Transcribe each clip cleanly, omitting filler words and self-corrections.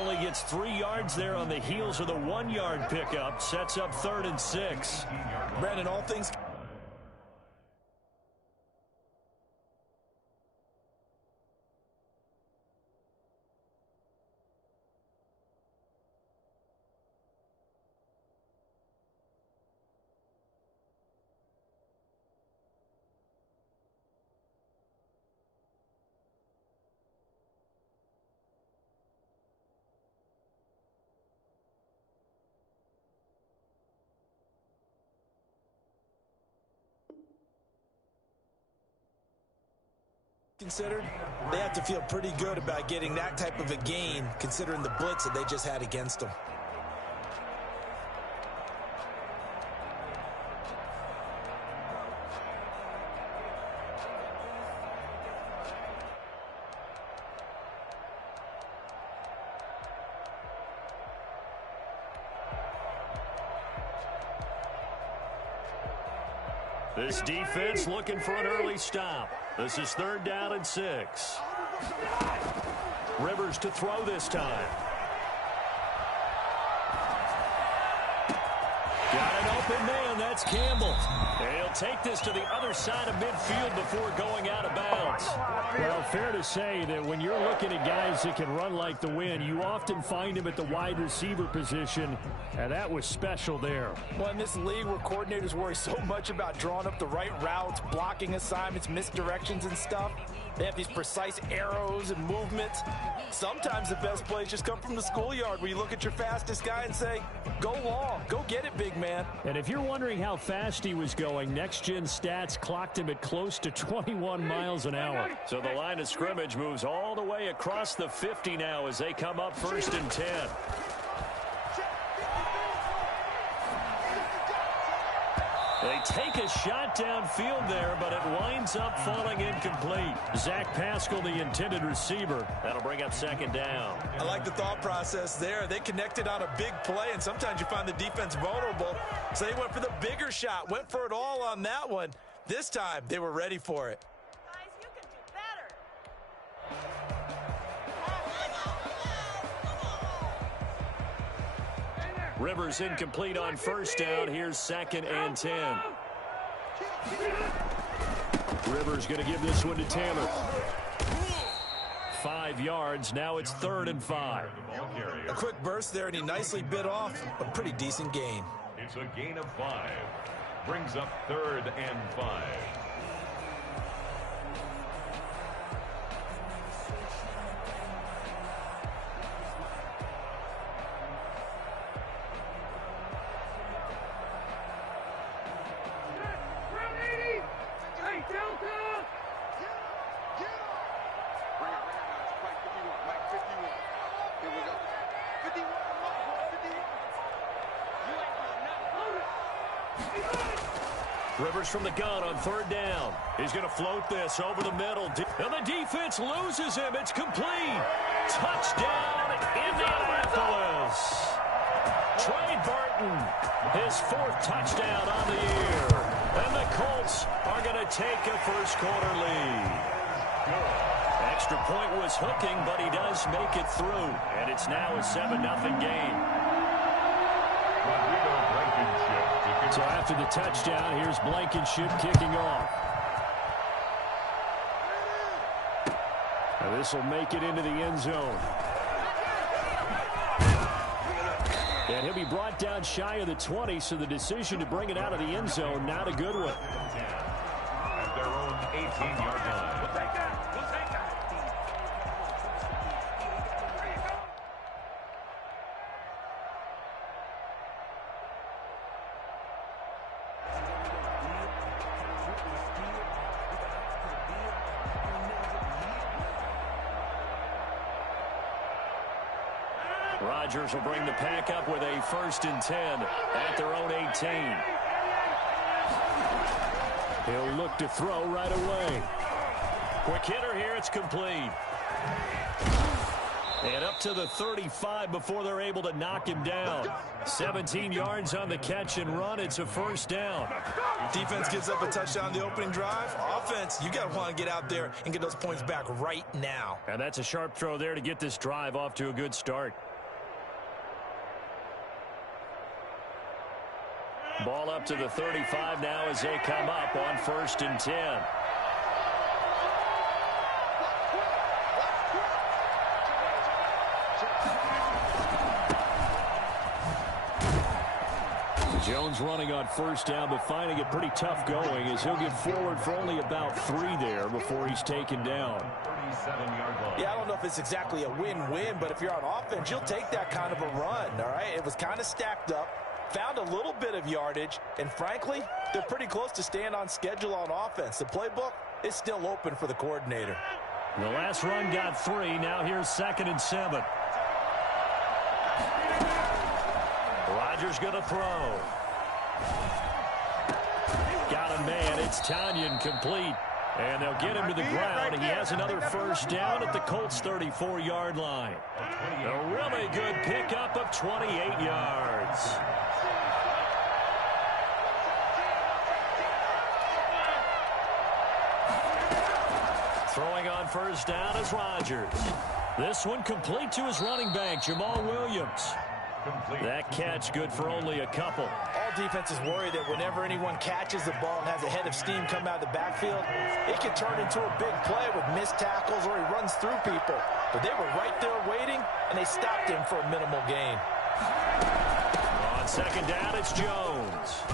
Only gets 3 yards there on the heels of the 1-yard pickup. Sets up 3rd and 6. Brandon, all things considered, they have to feel pretty good about getting that type of a gain, considering the blitz that they just had against them. This defense looking for an early stop. This is 3rd down and 6. Rivers to throw this time. Got an open man. That's Campbell. He'll take this to the other side of midfield before going out of bounds. Well, fair to say that when you're looking at guys that can run like the wind, you often find them at the wide receiver position, and that was special there. Well, in this league where coordinators worry so much about drawing up the right routes, blocking assignments, misdirections and stuff, they have these precise arrows and movements. Sometimes the best plays just come from the schoolyard where you look at your fastest guy and say, go long, go get it, big man. And if you're wondering how fast he was going, next-gen stats clocked him at close to 21 miles an hour. So the line of scrimmage moves all the way across the 50 now as they come up 1st and 10. They take a shot downfield there, but it winds up falling incomplete. Zach Pascal, the intended receiver. That'll bring up 2nd down. I like the thought process there. They connected on a big play, and sometimes you find the defense vulnerable. So they went for the bigger shot, went for it all on that one. This time, they were ready for it. Guys, you can do better. Rivers incomplete on 1st down. Here's 2nd and 10. Rivers going to give this one to Taylor. 5 yards. Now it's 3rd and 5. A quick burst there, and he nicely bit off a pretty decent gain. It's a gain of 5. Brings up 3rd and 5. Rivers from the gun on 3rd down. He's going to float this over the middle. And the defense loses him. It's complete. Touchdown, Indianapolis. Trey Burton, his 4th touchdown on the year. And the Colts are going to take a first-quarter lead. Extra point was hooking, but he does make it through. And it's now a 7-0 game. So after the touchdown, here's Blankenship kicking off. Now this will make it into the end zone. And he'll be brought down shy of the 20, so the decision to bring it out of the end zone, not a good one. At their own 18-yard line. We'll take that. We'll take that. Rodgers will bring the pack up with a 1st and 10 at their own 18. He'll look to throw right away. Quick hitter here. It's complete. And up to the 35 before they're able to knock him down. 17 yards on the catch and run. It's a 1st down. Defense gives up a touchdown the opening drive. Offense points. You got to want to get out there and get those points back right now. And that's a sharp throw there to get this drive off to a good start. Ball up to the 35 now as they come up on 1st and 10. Jones running on 1st down, but finding it pretty tough going as he'll get forward for only about 3 there before he's taken down. Yeah, I don't know if it's exactly a win-win, but if you're on offense, you'll take that kind of a run, all right? It was kind of stacked up, found a little bit of yardage, and frankly, they're pretty close to staying on schedule on offense. The playbook is still open for the coordinator. The last run got 3. Now here's 2nd and 7. Rodgers going to throw. Got a man. It's Tanyan complete. And they'll get him to the ground. He has another 1st down at the Colts 34-yard line. A really good pickup of 28 yards. Throwing on 1st down is Rodgers. This one complete to his running back, Jamal Williams. That catch good for only a couple. All defenses worry that whenever anyone catches the ball and has a head of steam come out of the backfield, it can turn into a big play with missed tackles or he runs through people. But they were right there waiting, and they stopped him for a minimal gain. On 2nd down, it's Jones.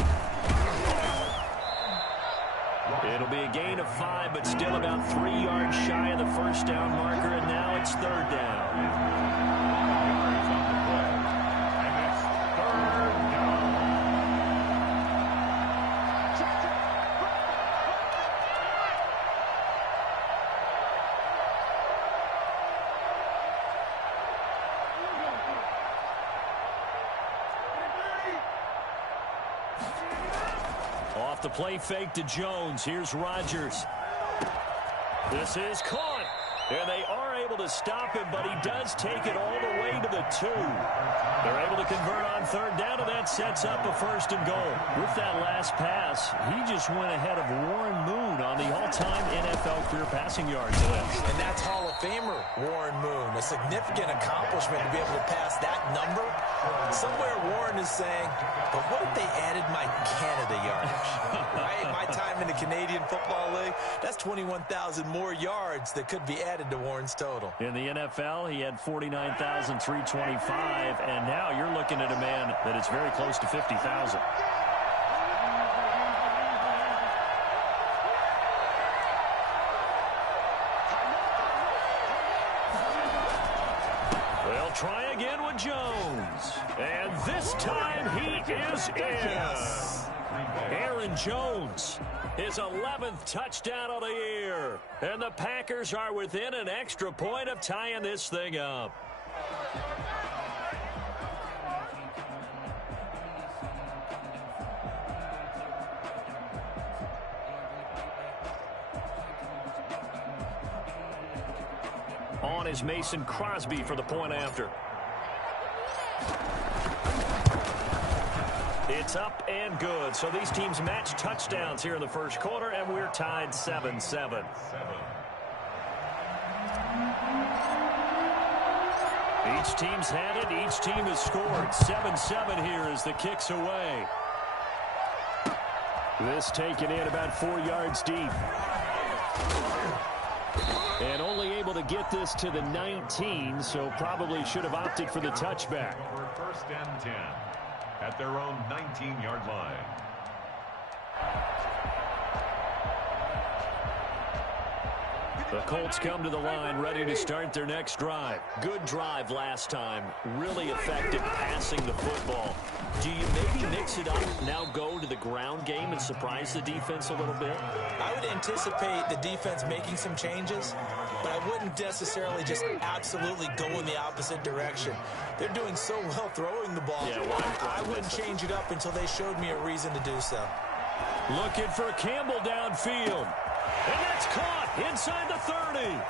It'll be a gain of 5, but still about 3 yards shy of the 1st down marker, and now it's 3rd down. Off the play fake to Jones. Here's Rodgers. This is caught. And they are able to stop him, but he does take it all the way to the 2. They're able to convert on 3rd down, and that sets up a 1st and goal. With that last pass, he just went ahead of Warren Moon on the all-time NFL career passing yards list. And that's Hall of Famer Warren Moon. A significant accomplishment to be able to pass that number. Somewhere Warren is saying, but what if they added my Canada yardage? Right? My time in the Canadian Football League, that's 21,000 more yards that could be added to Warren's total. In the NFL, he had 49,325, and now you're looking at a man that is very close to 50,000. They'll try again with Jones, and this time he is in. Yes. Aaron Jones, his 11th touchdown of the year. And the Packers are within an extra point of tying this thing up. On is Mason Crosby for the point after. It's up and good. So these teams match touchdowns here in the 1st quarter, and we're tied 7-7. Each team's had it. Each team has scored. 7-7 here as the kick's away. This taken in about 4 yards deep. And only able to get this to the 19, so probably should have opted for the touchback. 1st and 10 at their own 19-yard line. The Colts come to the line ready to start their next drive. Good drive last time. Really effective passing the football. Do you maybe mix it up, now go to the ground game and surprise the defense a little bit? I would anticipate the defense making some changes, but I wouldn't necessarily just absolutely go in the opposite direction. They're doing so well throwing the ball. Yeah, I wouldn't change it up until they showed me a reason to do so. Looking for Campbell downfield. And that's caught inside the 30.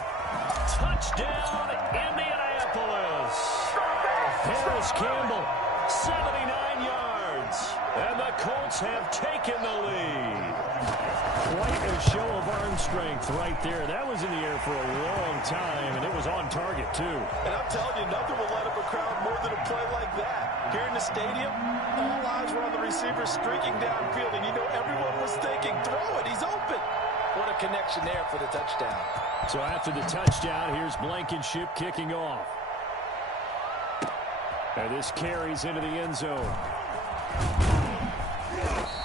Touchdown, Indianapolis. Harris Campbell, 79 yards. yards. And the Colts have taken the lead. Quite a show of arm strength right there. That was in the air for a long time, and it was on target, too. And I'm telling you, nothing will light up a crowd more than a play like that. Here in the stadium, all eyes were on the receiver streaking downfield, and you know everyone was thinking, throw it, he's open. What a connection there for the touchdown. So after the touchdown, here's Blankenship kicking off. And this carries into the end zone.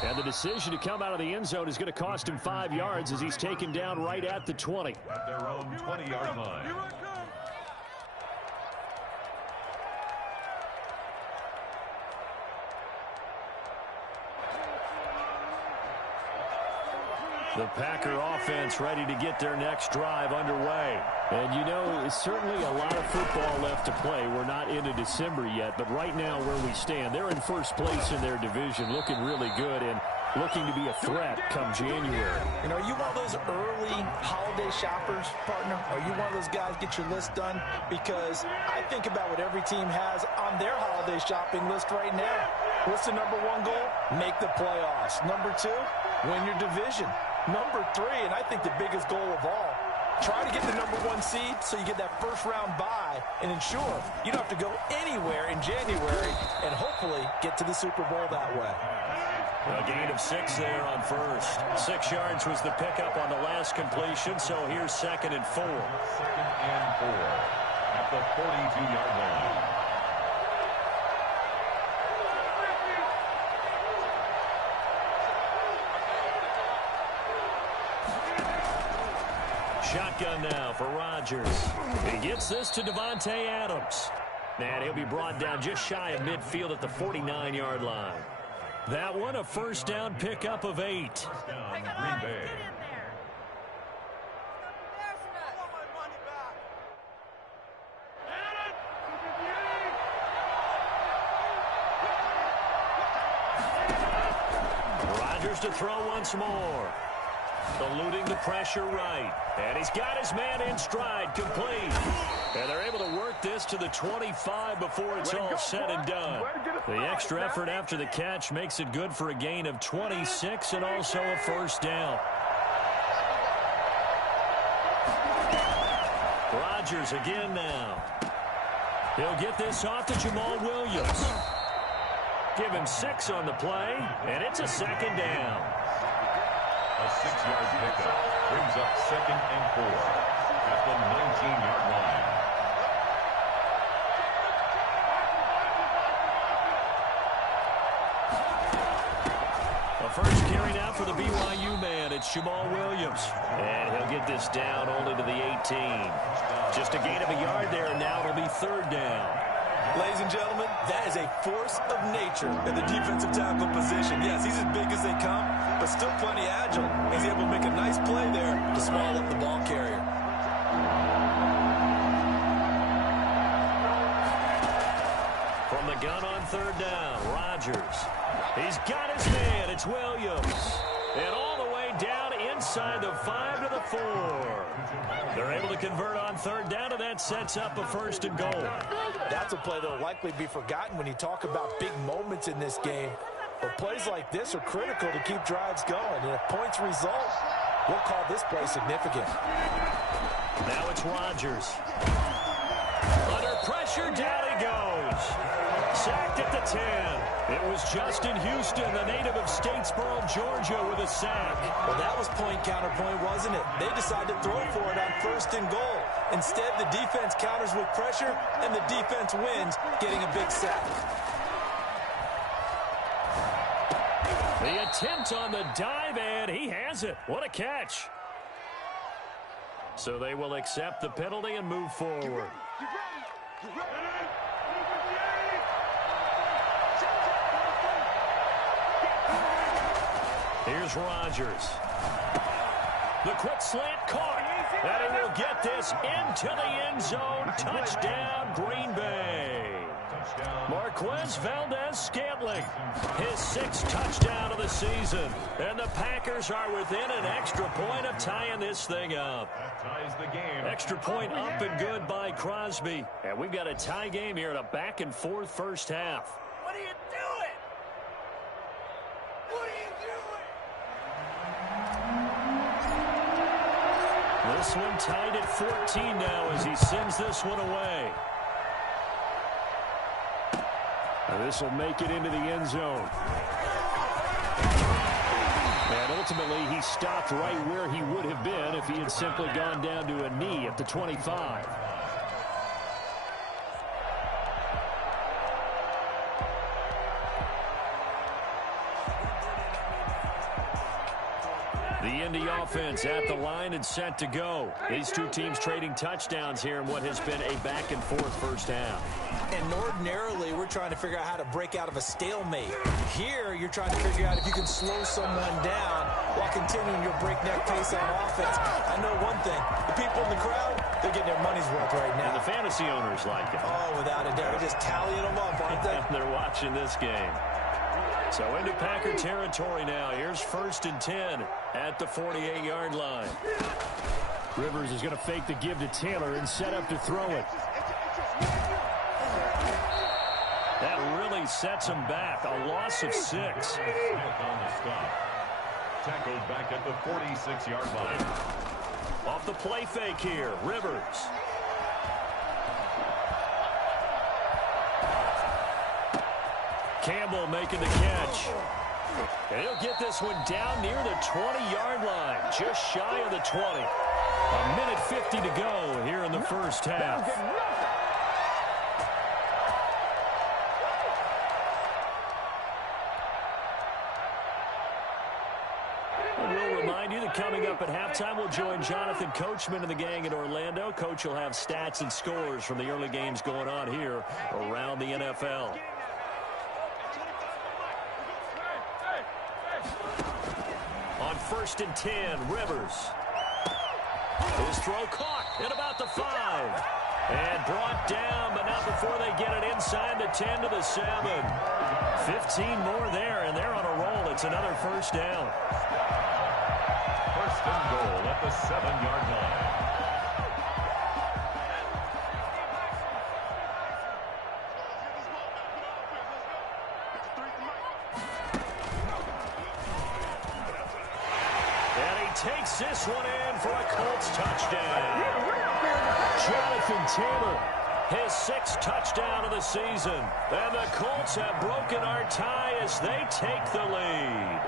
And the decision to come out of the end zone is going to cost him 5 yards as he's taken down right at the 20. At their own 20-yard line. The Packer offense ready to get their next drive underway. And you know, certainly a lot of football left to play. We're not into December yet, but right now where we stand, they're in first place in their division, looking really good and looking to be a threat come January. And are you one of those early holiday shoppers, partner? Are you one of those guys get your list done? Because I think about what every team has on their holiday shopping list right now. What's the number one goal? Make the playoffs. Number two, win your division. Number three, and I think the biggest goal of all, try to get the number one seed so you get that first round bye and ensure you don't have to go anywhere in January and hopefully get to the Super Bowl that way. A gain of 6 there on first. 6 yards was the pickup on the last completion, so here's 2nd and 4. 2nd and 4 at the 42-yard line. Shotgun now for Rodgers. He gets this to Devontae Adams. And he'll be brought down just shy of midfield at the 49-yard line. That one a first down pickup of 8. Green Bay. Rodgers to throw once more. Eluding the pressure right. And he's got his man in stride, complete. And they're able to work this to the 25 before it's all said and done. The extra effort after the catch makes it good for a gain of 26 and also a first down. Rodgers again now. He'll get this off to Jamal Williams. Give him 6 on the play, and it's a 2nd down. A 6-yard pickup brings up 2nd and 4 at the 19-yard line. A first carry now for the BYU man. It's Jamal Williams. And he'll get this down only to the 18. Just a gain of a yard there, and now it'll be 3rd down. Ladies and gentlemen, that is a force of nature in the defensive tackle position. Yes, he's as big as they come, but still plenty agile. He's able to make a nice play there to swallow up the ball carrier. From the gun on 3rd down, Rodgers. He's got his man. It's Williams. And all the way down inside the 5 to the 4. They're able to convert on 3rd down, and that sets up a 1st and goal. That's a play that will likely be forgotten when you talk about big moments in this game. But plays like this are critical to keep drives going. And if points result, we'll call this play significant. Now it's Rodgers. Under pressure, down he goes. Sacked at the 10. It was Justin Houston, the native of Statesboro, Georgia, with a sack. Well, that was point counterpoint, wasn't it? They decided to throw for it on 1st and goal. Instead, the defense counters with pressure, and the defense wins, getting a big sack. The attempt on the dive, and he has it. What a catch. So they will accept the penalty and move forward. Here's Rodgers. The quick slant caught. And he will get this into the end zone. Touchdown, Green Bay. Marquez Valdez-Scantling, his 6th touchdown of the season. And the Packers are within an extra point of tying this thing up. That ties the game. Extra point up and good by Crosby. And we've got a tie game here in a back-and-forth first half. What are you doing? This one tied at 14 now as he sends this one away. This will make it into the end zone. And ultimately, he stopped right where he would have been if he had simply gone down to a knee at the 25. The Indy offense at the line and set to go. These two teams trading touchdowns here in what has been a back-and-forth first half. And ordinarily, we're trying to figure out how to break out of a stalemate. Here, you're trying to figure out if you can slow someone down while continuing your breakneck pace on offense. I know one thing. The people in the crowd, they're getting their money's worth right now. And the fantasy owners like it. Oh, without a doubt. They're just tallying them up, aren't they? They're watching this game. So into Packer territory now. Here's 1st and 10 at the 48-yard line. Rivers is going to fake the give to Taylor and set up to throw it. That really sets him back. A loss of 6. On the stop. Tackled back at the 46-yard line. Off the play fake here, Rivers. Campbell making the catch. And he'll get this one down near the 20-yard line, just shy of the 20. A minute 50 to go here in the first half. And we'll remind you that coming up at halftime, we'll join Jonathan Coachman and the gang in Orlando. Coach will have stats and scores from the early games going on here around the NFL. On 1st and 10, Rivers. His throw caught at about the 5. And brought down, but not before they get it inside the 10 to the 7. 15 more there, and they're on a roll. It's another first down. 1st and goal at the 7-yard line. Takes this one in for a Colts touchdown. Jonathan Taylor, his 6th touchdown of the season. And the Colts have broken our tie as they take the lead.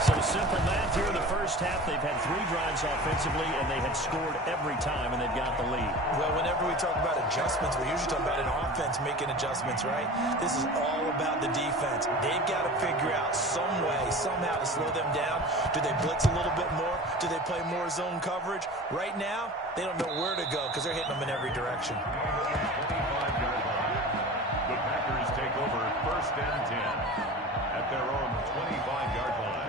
So simple math here in the first half. They've had 3 drives offensively, and they have scored every time, and they've got the lead. Well, whenever we talk about adjustments, we usually talk about an offense making adjustments, right? This is all about the defense. They've got to figure out some way, somehow to slow them down. Do they blitz a little bit more? Do they play more zone coverage? Right now, they don't know where to go because they're hitting them in every direction. 25-yard line. The Packers take over 1st and 10 at their own 25-yard line.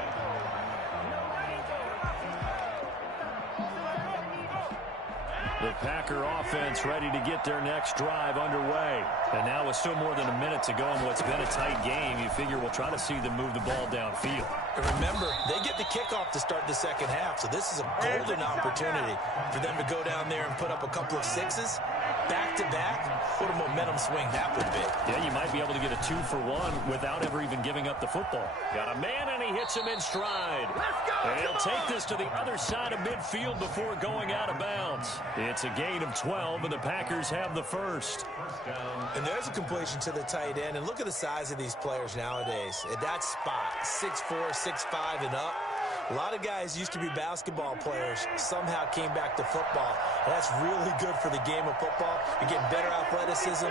The Packer offense ready to get their next drive underway. And now with still more than a minute to go in what's been a tight game, you figure we'll try to see them move the ball downfield. And remember, they get the kickoff to start the second half, so this is a golden opportunity for them to go down there and put up a couple of 6s. Back-to-back, what a momentum swing that would be. Yeah, you might be able to get a 2-for-1 without ever even giving up the football. Got a man, and he hits him in stride. And he'll take this to the other side of midfield before going out of bounds. It's a gain of 12, and the Packers have the first. And there's a completion to the tight end, and look at the size of these players nowadays. At that spot, 6'4", 6'5", and up. A lot of guys used to be basketball players, somehow came back to football. And that's really good for the game of football. You're getting better athleticism,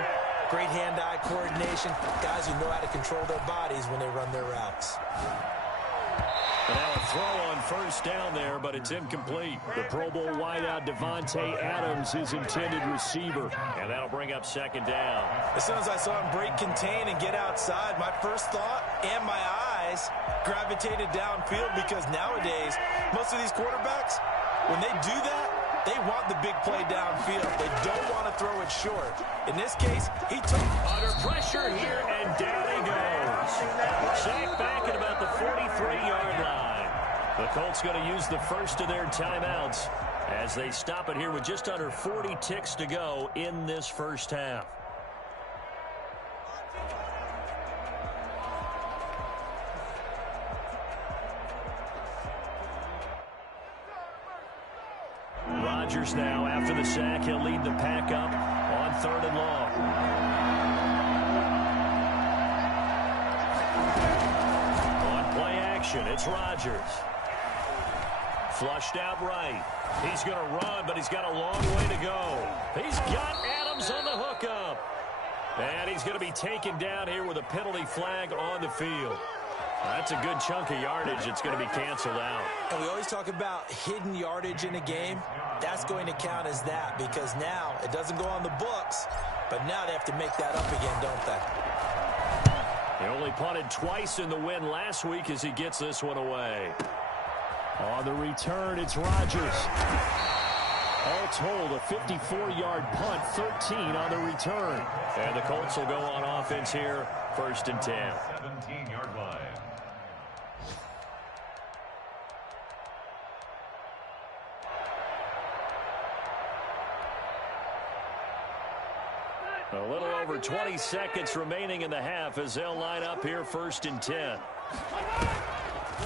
great hand-eye coordination, guys who know how to control their bodies when they run their routes. And now a throw on first down there, but it's incomplete. The Pro Bowl wideout Devontae Adams, his intended receiver. And that'll bring up 2nd down. As soon as I saw him break contain and get outside, my first thought and my eyes gravitated downfield, because nowadays, most of these quarterbacks, when they do that, they want the big play downfield. They don't want to throw it short. In this case, he took under pressure here, and down he goes. Sacked back at about the 43-yard line. The Colts going to use the first of their timeouts as they stop it here with just under 40 ticks to go in this first half. Rodgers now, after the sack, he'll lead the pack up on 3rd and long. On play action, it's Rodgers. Flushed out right. He's going to run, but he's got a long way to go. He's got Adams on the hookup. And he's going to be taken down here with a penalty flag on the field. That's a good chunk of yardage. It's going to be canceled out. And we always talk about hidden yardage in a game. That's going to count as that because now it doesn't go on the books, but now they have to make that up again, don't they? He only punted twice in the win last week as he gets this one away. On the return, it's Rodgers. All told, a 54-yard punt, 13 on the return. And the Colts will go on offense here, 1st and 10. 17-yard line. A little over 20 seconds remaining in the half as they'll line up here, 1st and 10.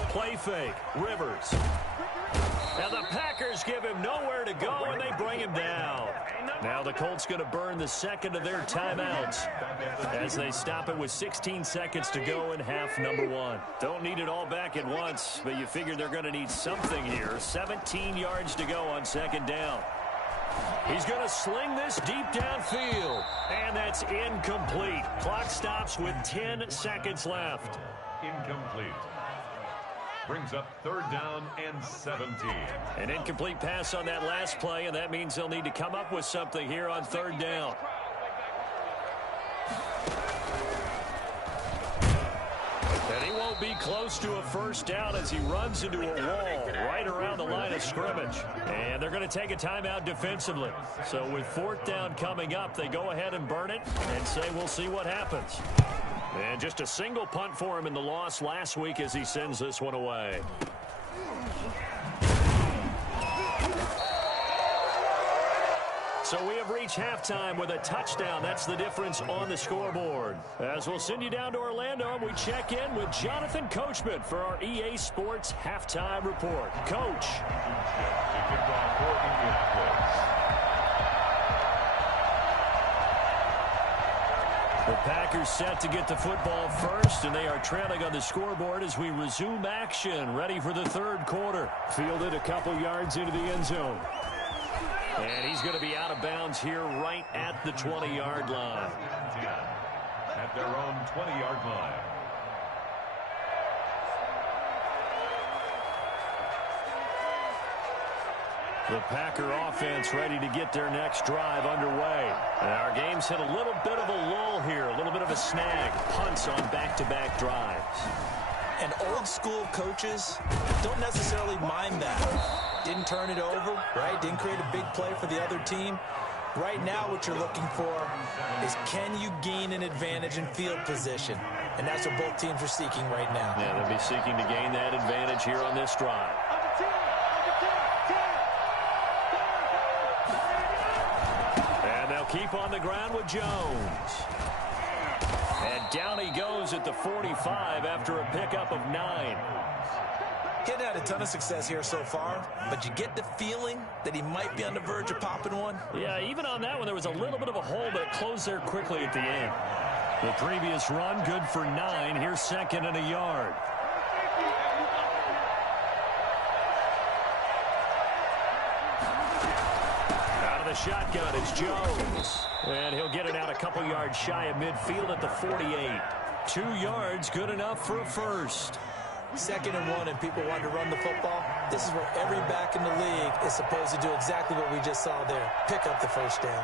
Play fake, Rivers. Now the Packers give him nowhere to go, and they bring him down. Now the Colts going to burn the second of their timeouts as they stop it with 16 seconds to go in half number 1. Don't need it all back at once, but you figure they're going to need something here. 17 yards to go on 2nd down. He's going to sling this deep downfield, and that's incomplete. Clock stops with 10 seconds left. Incomplete. Brings up 3rd down and 17. An incomplete pass on that last play, and that means they'll need to come up with something here on 3rd down. And he won't be close to a 1st down as he runs into a wall right around the line of scrimmage. And they're going to take a timeout defensively. So with 4th down coming up, they go ahead and burn it and say we'll see what happens. And just a single punt for him in the loss last week as he sends this one away. So we have reached halftime with a touchdown. That's the difference on the scoreboard. As we'll send you down to Orlando, we check in with Jonathan Coachman for our EA Sports Halftime Report. Coach. The Packers set to get the football first, and they are trailing on the scoreboard as we resume action, ready for the 3rd quarter. Fielded a couple yards into the end zone. And he's going to be out of bounds here right at the 20-yard line. At their own 20-yard line. The Packer offense ready to get their next drive underway. And our game's hit a little bit of a lull here, a little bit of a snag. Punts on back-to-back drives. And old-school coaches don't necessarily mind that. Didn't turn it over, right? Didn't create a big play for the other team. Right now what you're looking for is can you gain an advantage in field position? And that's what both teams are seeking right now. Yeah, they'll be seeking to gain that advantage here on this drive. And they'll keep on the ground with Jones. And down he goes at the 45 after a pickup of 9. He hadn't had a ton of success here so far, but you get the feeling that he might be on the verge of popping one. Yeah, even on that one, there was a little bit of a hole, but it closed there quickly at the end. The previous run, good for 9. Here's 2nd and a yard. Out of the shotgun, it's Jones. And he'll get it out a couple yards shy of midfield at the 48. 2 yards, good enough for a first. 2nd and 1, and people want to run the football. This is where every back in the league is supposed to do exactly what we just saw there. Pick up the 1st down.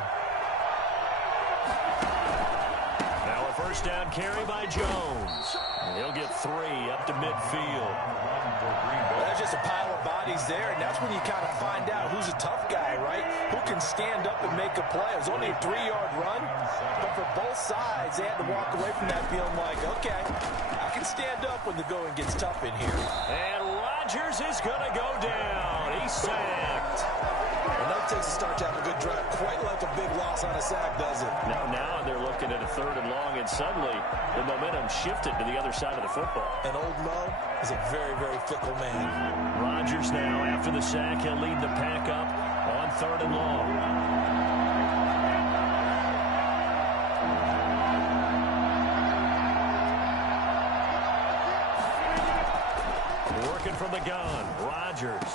Now a 1st down carry by Jones. And he'll get 3 up to midfield. Well, there's just a pile of bodies there, and that's when you kind of find out who's a tough guy, right? Who can stand up and make a play. It was only a 3-yard run, but for both sides, they had to walk away from that feeling like, okay, I can stand up when the going gets tough in here. And Rodgers is going to go down. He's sacked. And they'll takes to start to have a good drive. Quite like a big loss on a sack, does it? Now they're looking at a 3rd and long, and suddenly the momentum shifted to the other side of the football. And old Mo is a very, very fickle man. Rodgers now, after the sack, he'll lead the pack up on 3rd and long. Working from the gun, Rodgers.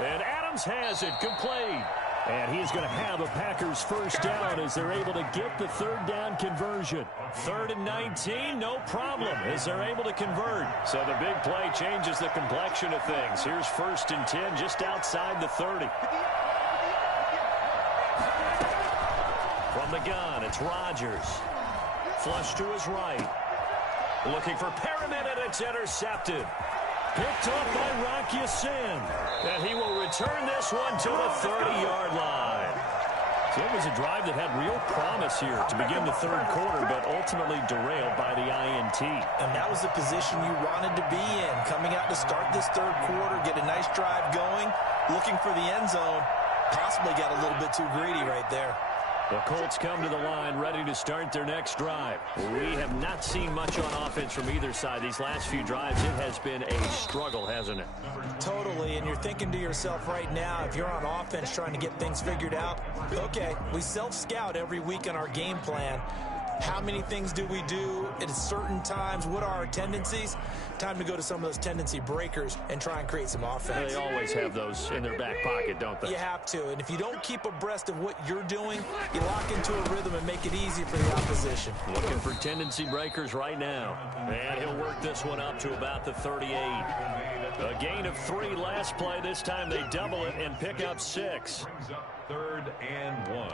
And Adams has it, complete. And he's going to have a Packers first down as they're able to get the 3rd down conversion. 3rd and 19, no problem as they're able to convert. So the big play changes the complexion of things. Here's 1st and 10 just outside the 30. From the gun, it's Rodgers. Flush to his right. Looking for Perriman, and it's intercepted. Picked off by Rock Ya-Sin. And he will return this one to the 30-yard line. So it was a drive that had real promise here to begin the 3rd quarter, but ultimately derailed by the INT. And that was the position you wanted to be in. Coming out to start this 3rd quarter, get a nice drive going, looking for the end zone. Possibly got a little bit too greedy right there. The Colts come to the line ready to start their next drive. We have not seen much on offense from either side. These last few drives, it has been a struggle, hasn't it? Totally, and you're thinking to yourself right now, if you're on offense trying to get things figured out, okay, we self-scout every week on our game plan. How many things do we do at certain times? What are our tendencies? Time to go to some of those tendency breakers and try and create some offense. They always have those in their back pocket, don't they? You have to, and if you don't keep abreast of what you're doing, you lock into a rhythm and make it easy for the opposition. Looking for tendency breakers right now. And he'll work this one up to about the 38. A gain of 3 last play. This time they double it and pick up 6. 3rd and 1.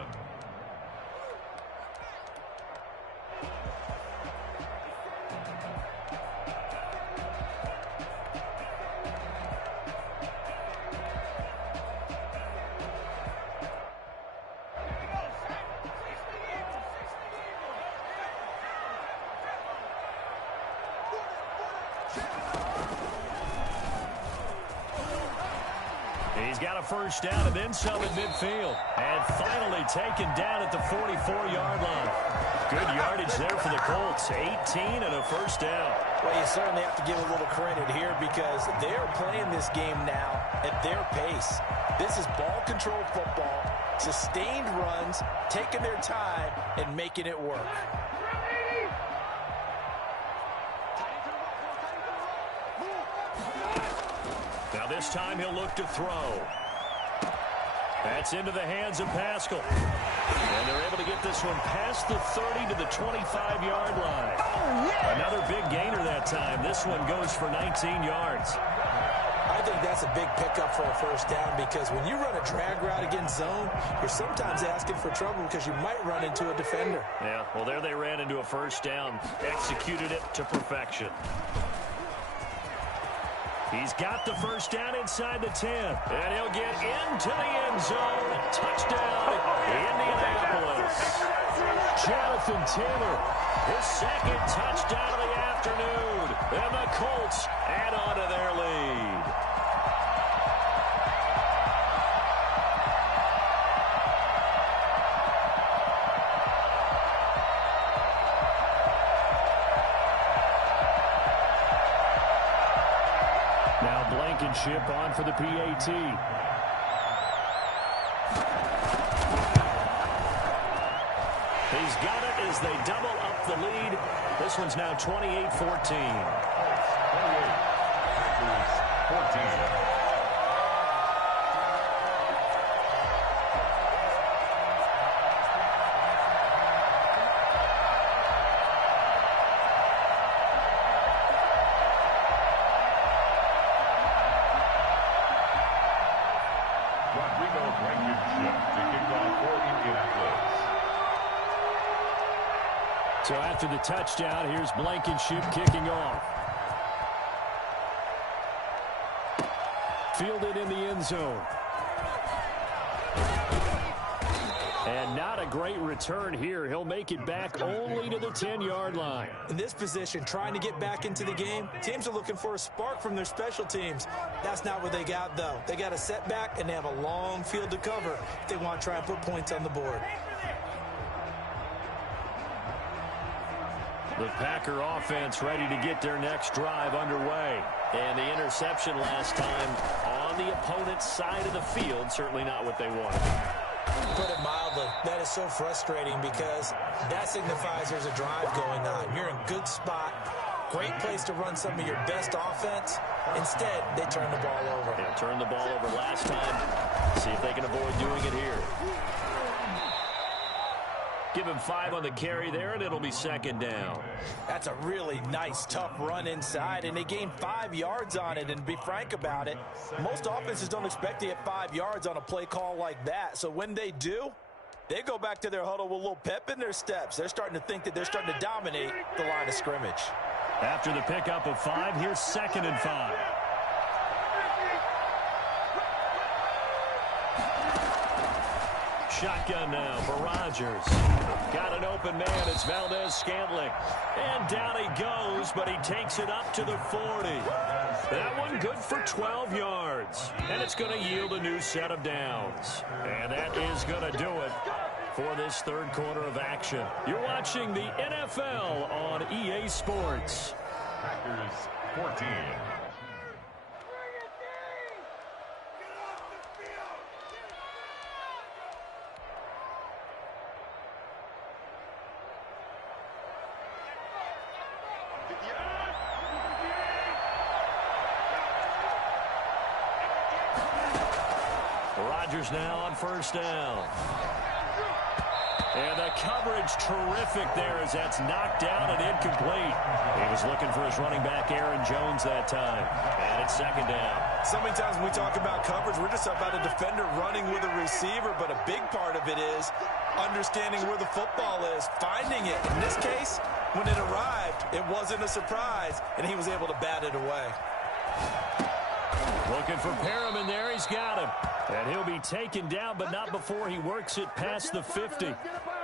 He's got a first down and then some at midfield. And finally taken down at the 44-yard line. Good yardage there for the Colts. 18 and a first down. Well, you certainly have to give a little credit here because they're playing this game now at their pace. This is ball control football, sustained runs, taking their time, and making it work. Now this time he'll look to throw. That's into the hands of Pascal. And they're able to get this one past the 30 to the 25-yard line. Another big gainer that time. This one goes for 19 yards. I think that's a big pickup for a first down because when you run a drag route against zone, you're sometimes asking for trouble because you might run into a defender. Yeah, well, there they ran into a first down. Executed it to perfection. He's got the first down inside the 10. And he'll get into the end zone. Touchdown, Indianapolis. Jonathan Taylor, his 2nd touchdown of the afternoon. And the Colts add on to their lead. Now Blankenship on for the PAT. He's got it as they double up the lead. This one's now 28-14. 14. So after the touchdown, here's Blankenship kicking off. Fielded in the end zone. And not a great return here. He'll make it back only to the 10-yard line. In this position, trying to get back into the game, teams are looking for a spark from their special teams. That's not what they got, though. They got a setback, and they have a long field to cover if they want to try and put points on the board. The Packer offense ready to get their next drive underway. And the interception last time on the opponent's side of the field, certainly not what they wanted. Put it mildly, that is so frustrating because that signifies there's a drive going on. You're in a good spot, great place to run some of your best offense. Instead, they turn the ball over. Yeah, turned the ball over last time. See if they can avoid doing it here. Give him 5 on the carry there, and it'll be second down. That's a really nice, tough run inside, and they gained 5 yards on it. And to be frank about it, most offenses don't expect to get 5 yards on a play call like that. So when they do, they go back to their huddle with a little pep in their steps. They're starting to think that they're starting to dominate the line of scrimmage. After the pickup of 5, here's 2nd and 5. Shotgun now for Rodgers. Got an open man. It's Valdez-Scantling. And down he goes, but he takes it up to the 40. That one good for 12 yards. And it's going to yield a new set of downs. And that is going to do it for this third quarter of action. You're watching the NFL on EA Sports. Packers 14. Rodgers now on first down. And the coverage terrific there as that's knocked down and incomplete. He was looking for his running back, Aaron Jones, that time. And it's second down. So many times when we talk about coverage, we're just about a defender running with a receiver, but a big part of it is understanding where the football is, finding it. In this case, when it arrived, it wasn't a surprise, and he was able to bat it away. Looking for Perriman there. He's got him. And he'll be taken down, but not before he works it past the 50.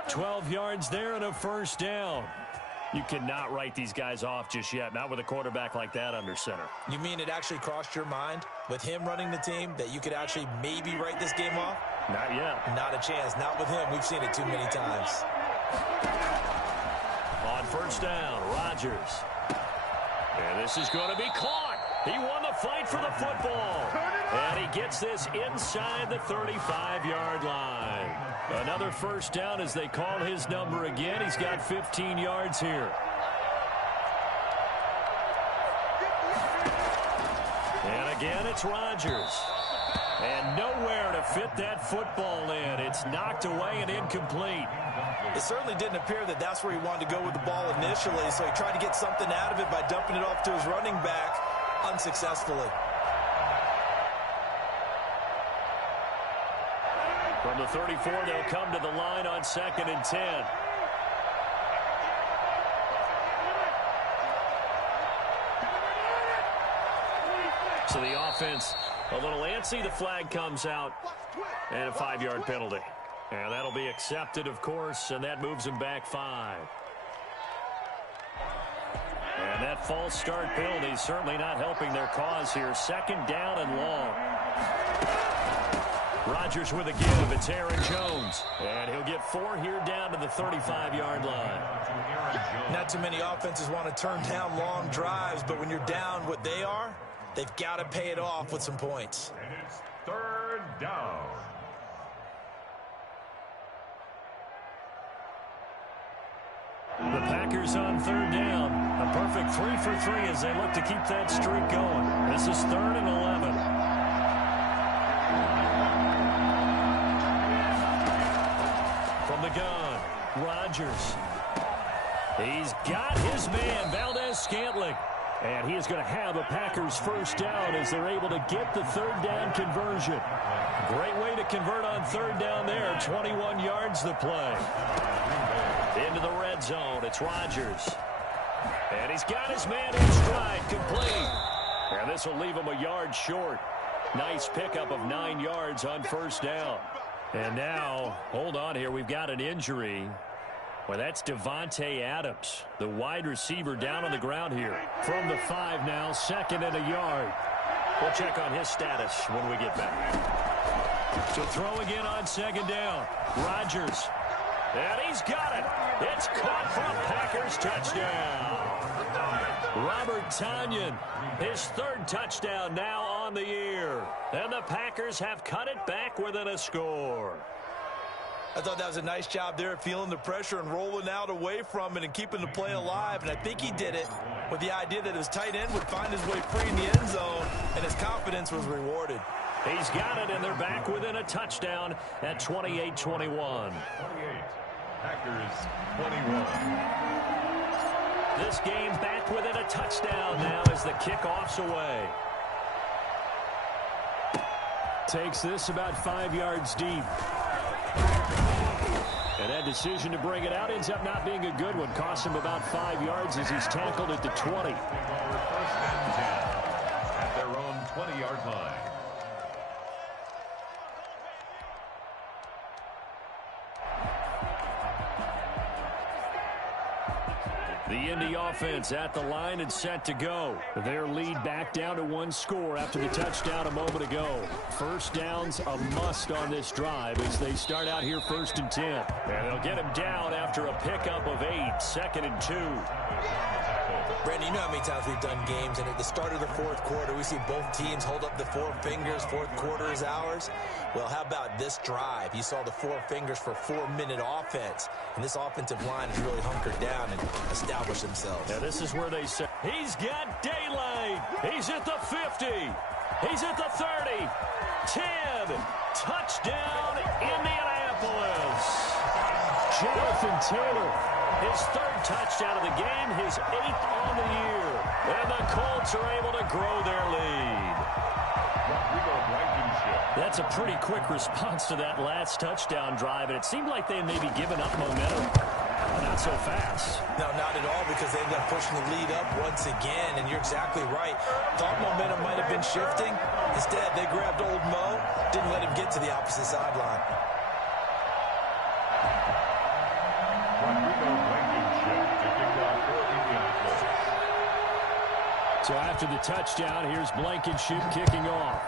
12 yards there and a first down. You cannot write these guys off just yet, not with a quarterback like that under center. You mean it actually crossed your mind with him running the team that you could actually maybe write this game off? Not yet. Not a chance. Not with him. We've seen it too many times. On first down, Rodgers. And this is going to be caught. He won the fight for the football. And he gets this inside the 35-yard line. Another first down as they call his number again. He's got 15 yards here. And again, it's Rodgers. And nowhere to fit that football in. It's knocked away and incomplete. It certainly didn't appear that that's where he wanted to go with the ball initially, so he tried to get something out of it by dumping it off to his running back unsuccessfully. From the 34, they'll come to the line on 2nd and 10. So the offense a little antsy. The flag comes out and a 5-yard penalty. And that'll be accepted, of course, and that moves him back 5. And that false start penalty certainly not helping their cause here. 2nd down and long. Rodgers with a give. It's Aaron Jones. And he'll get 4 here down to the 35-yard line. Not too many offenses want to turn down long drives, but when you're down what they are, they've got to pay it off with some points. And it's 3rd down. The Packers on 3rd down. A perfect 3 for 3 as they look to keep that streak going. This is 3rd and 11. From the gun, Rodgers. He's got his man, Valdez-Scantling. And he is going to have a Packers first down as they're able to get the 3rd down conversion. Great way to convert on 3rd down there. 21 yards the play. Into the red zone. It's Rodgers. And he's got his man in stride, complete. And this will leave him a yard short. Nice pickup of 9 yards on first down. And now, hold on here, we've got an injury. Well, that's Devontae Adams, the wide receiver down on the ground here. From the 5 now, 2nd and a yard. We'll check on his status when we get back. So throwing in on 2nd down, Rodgers. And he's got it. It's caught for a Packers touchdown. Robert Tonyan, his 3rd touchdown now on the year. And the Packers have cut it back within a score. I thought that was a nice job there, feeling the pressure and rolling out away from it and keeping the play alive. And I think he did it with the idea that his tight end would find his way free in the end zone, and his confidence was rewarded. He's got it, and they're back within a touchdown at 28-21. 28. Packers 21. This game back within a touchdown now as the kickoff's away. Takes this about 5 yards deep. And that decision to bring it out ends up not being a good one. Costs him about 5 yards as he's tackled at the 20. 1st and 10 at their own 20-yard line. The Indy offense at the line and set to go. Their lead back down to 1 score after the touchdown a moment ago. 1st down's a must on this drive as they start out here 1st and 10. And they'll get him down after a pickup of 8, 2nd and 2. Brandon, you know how many times we've done games, and at the start of the 4th quarter, we see both teams hold up the 4 fingers, 4th quarter is ours. Well, how about this drive? You saw the 4 fingers for 4-minute offense, and this offensive line has really hunkered down and established themselves. Now, this is where they say, he's got daylight. He's at the 50. He's at the 30. 10. Touchdown, Indianapolis. Jonathan Taylor, his 3rd touchdown of the game, his 8th on the year. And the Colts are able to grow their lead. That's a pretty quick response to that last touchdown drive, and it seemed like they had maybe given up momentum. Not so fast. No, not at all, because they ended up pushing the lead up once again, and you're exactly right. Thought momentum might have been shifting. Instead, they grabbed old Mo, didn't let him get to the opposite sideline. So after the touchdown, here's Blankenship kicking off.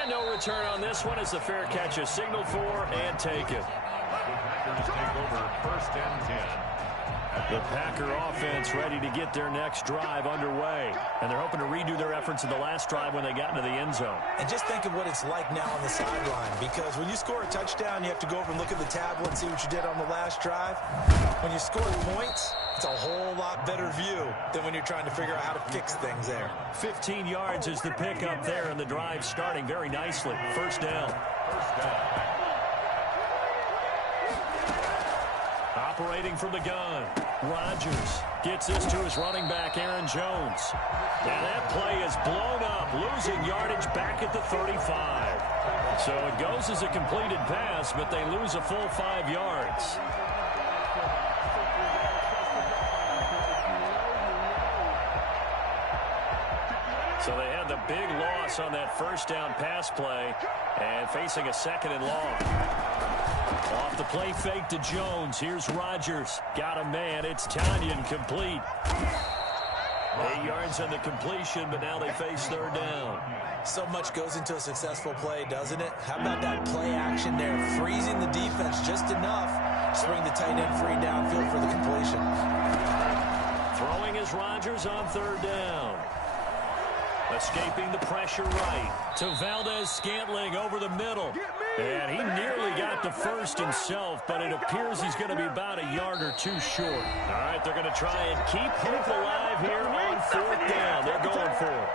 And no return on this one as the fair catch is signaled for and taken. The Packers take over 1st and 10. The Packer offense ready to get their next drive underway. And they're hoping to redo their efforts in the last drive when they got into the end zone. And just think of what it's like now on the sideline, because when you score a touchdown, you have to go over and look at the tablet and see what you did on the last drive. When you score points, it's a whole lot better view than when you're trying to figure out how to fix things there. 15 yards is the pickup there, and the drive starting very nicely. 1st down. Operating from the gun, Rodgers gets this to his running back, Aaron Jones. Now that play is blown up, losing yardage back at the 35. So it goes as a completed pass, but they lose a full 5 yards. So they had the big loss on that 1st down pass play and facing a 2nd and long. Off the play fake to Jones. Here's Rodgers. Got a man. It's Tonyan complete. 8 yards on the completion, but now they face 3rd down. So much goes into a successful play, doesn't it? How about that play action there? Freezing the defense just enough to bring the tight end free downfield for the completion. Throwing is Rodgers on 3rd down. Escaping the pressure right to Valdez-Scantling over the middle. And he nearly got the first himself, but it appears he's going to be about a yard or 2 short. All right, they're going to try and keep hope alive here on 4th down. They're going for it.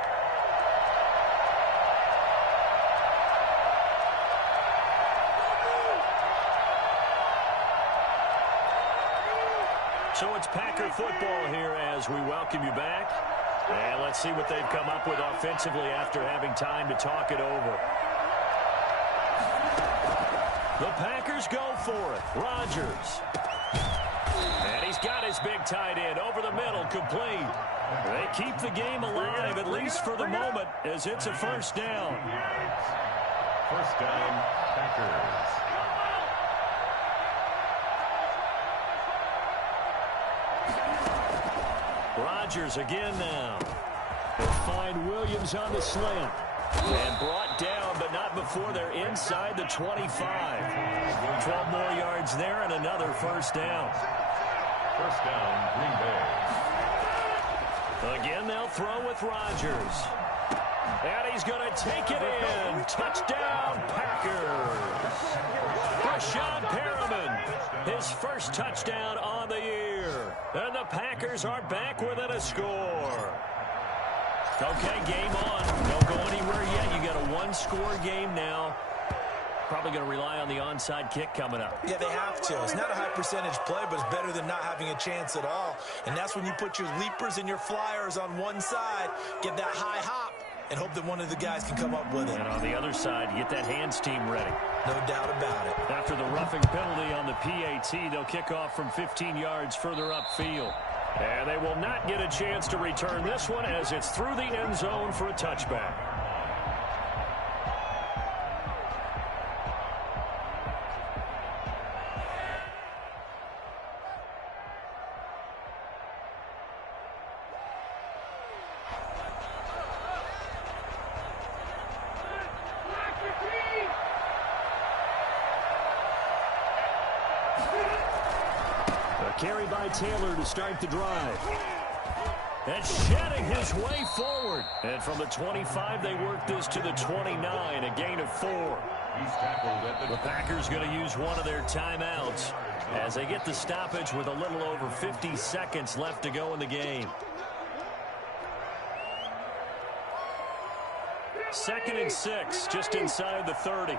So it's Packer football here as we welcome you back. And let's see what they've come up with offensively after having time to talk it over. The Packers go for it. Rodgers. And he's got his big tight end over the middle, complete. They keep the game alive, at least for the moment, as it's a first down. First down, Packers. Rodgers again now. They'll find Williams on the slant. And brought down, but not before they're inside the 25. 12 more yards there and another first down. First down, Green Bay. Again, they'll throw with Rodgers. And he's going to take it in. Touchdown, Packers. Rashad Perriman, his first touchdown on the year. And the Packers are back within a score. Okay, game on. Don't go anywhere yet. You got a one-score game now. Probably going to rely on the onside kick coming up. Yeah, they have to. It's not a high-percentage play, but it's better than not having a chance at all. And that's when you put your leapers and your flyers on one side, get that high hop, and hope that one of the guys can come up with it. And on the other side, get that hands team ready. No doubt about it. After the roughing penalty on the PAT, they'll kick off from 15 yards further upfield. And they will not get a chance to return this one as it's through the end zone for a touchback. Carry by Taylor to start the drive. And shedding his way forward. And from the 25, they work this to the 29, a gain of 4. He's tackled at the Packers going to use one of their timeouts as they get the stoppage with a little over 50 seconds left to go in the game. 2nd and 6, just inside the 30.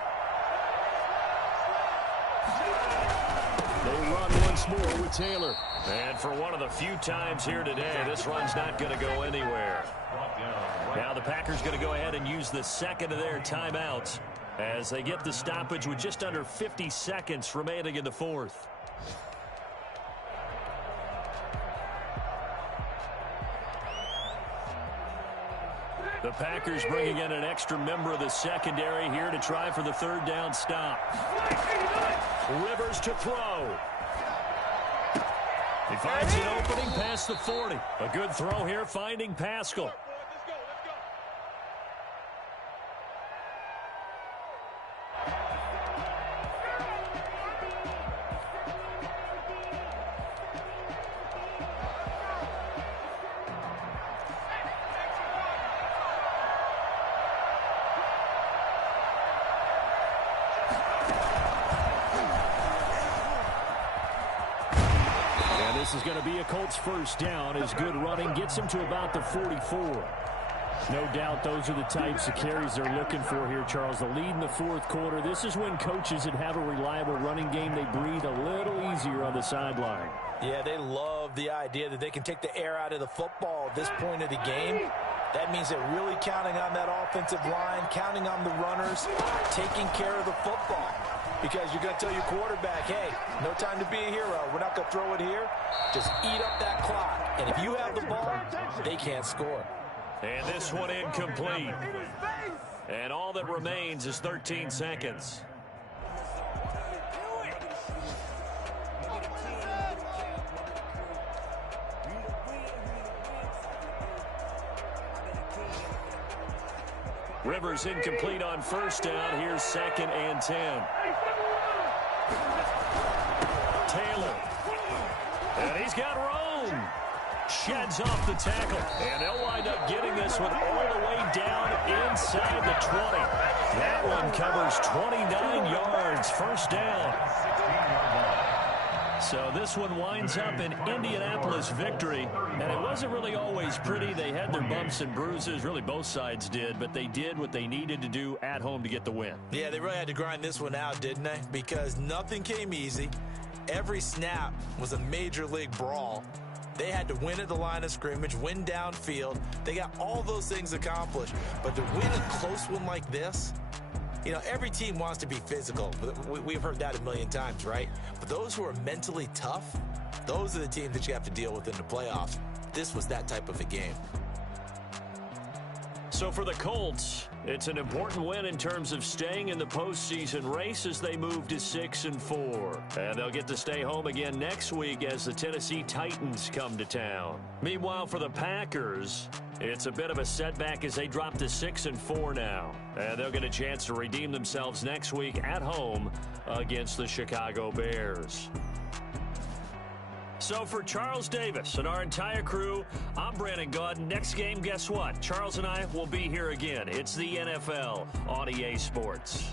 They run once more with Taylor. And for one of the few times here today, this run's not going to go anywhere. Now the Packers going to go ahead and use the second of their timeouts as they get the stoppage with just under 50 seconds remaining in the fourth. The Packers bringing in an extra member of the secondary here to try for the third down stop. Rivers to throw. He finds an opening past the 40. A good throw here, finding Pascal. This is going to be a Colts first down as good running gets him to about the 44. No doubt those are the types of carries they're looking for here, Charles. The lead in the fourth quarter. This is when coaches that have a reliable running game, they breathe a little easier on the sideline. Yeah, they love the idea that they can take the air out of the football at this point of the game. That means they're really counting on that offensive line, counting on the runners, taking care of the football. Because you're going to tell your quarterback, hey, no time to be a hero. We're not going to throw it here. Just eat up that clock. And if you have the ball, they can't score. And this one incomplete. And all that remains is 13 seconds. Rivers incomplete on first down. Here's 2nd and 10. Taylor. And he's got room. Sheds off the tackle. And they'll wind up getting this one all the way down inside the 20. That one covers 29 yards. First down. So this one winds up in Indianapolis victory. And it wasn't really always pretty. They had their bumps and bruises. Really, both sides did. But they did what they needed to do at home to get the win. Yeah, they really had to grind this one out, didn't they? Because nothing came easy. Every snap was a major league brawl. They had to win at the line of scrimmage, win downfield. They got all those things accomplished. But to win a close one like this, You know, every team wants to be physical. We've heard that a million times, right? But those who are mentally tough, those are the teams that you have to deal with in the playoffs. This was that type of a game. So for the Colts, it's an important win in terms of staying in the postseason race as they move to 6-4. And they'll get to stay home again next week as the Tennessee Titans come to town. Meanwhile, for the Packers, it's a bit of a setback as they drop to 6-4 now. And they'll get a chance to redeem themselves next week at home against the Chicago Bears. So for Charles Davis and our entire crew, I'm Brandon Gaudin. Next game, guess what? Charles and I will be here again. It's the NFL on EA Sports.